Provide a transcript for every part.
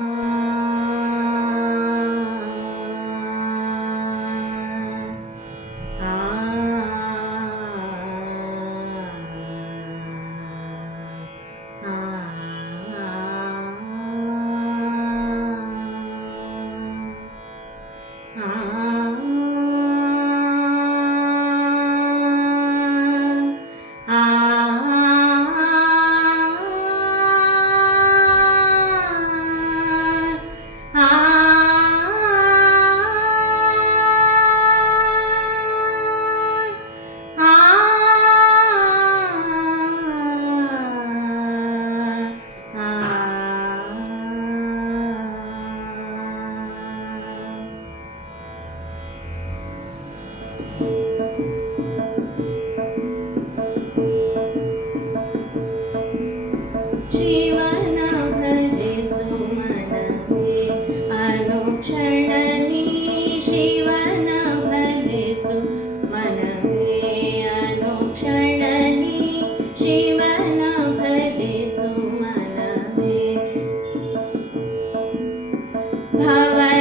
Mm.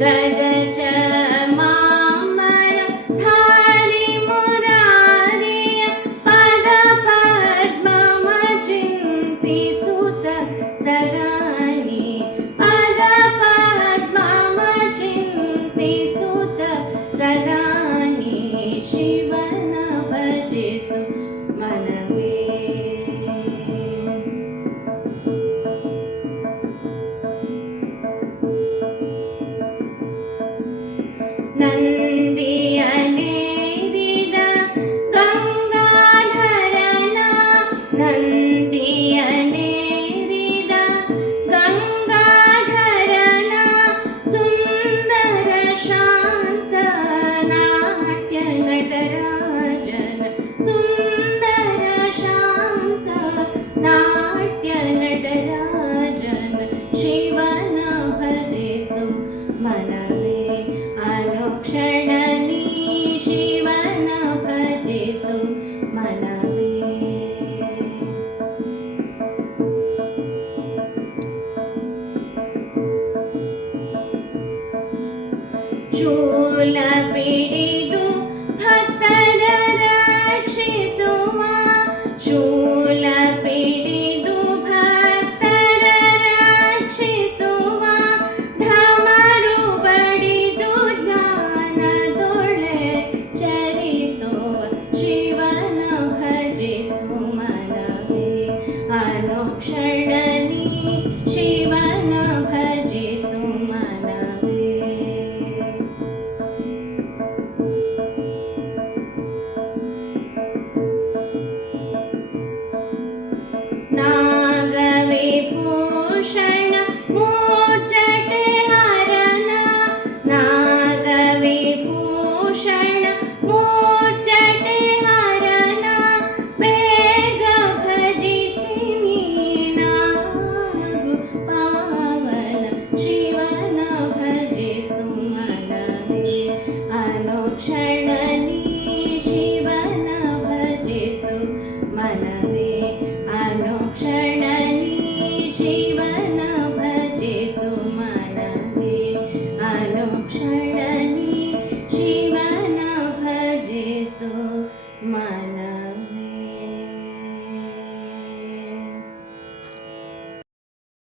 गज ಶೂಲ ಪಿಡಿದು नागविभूषण my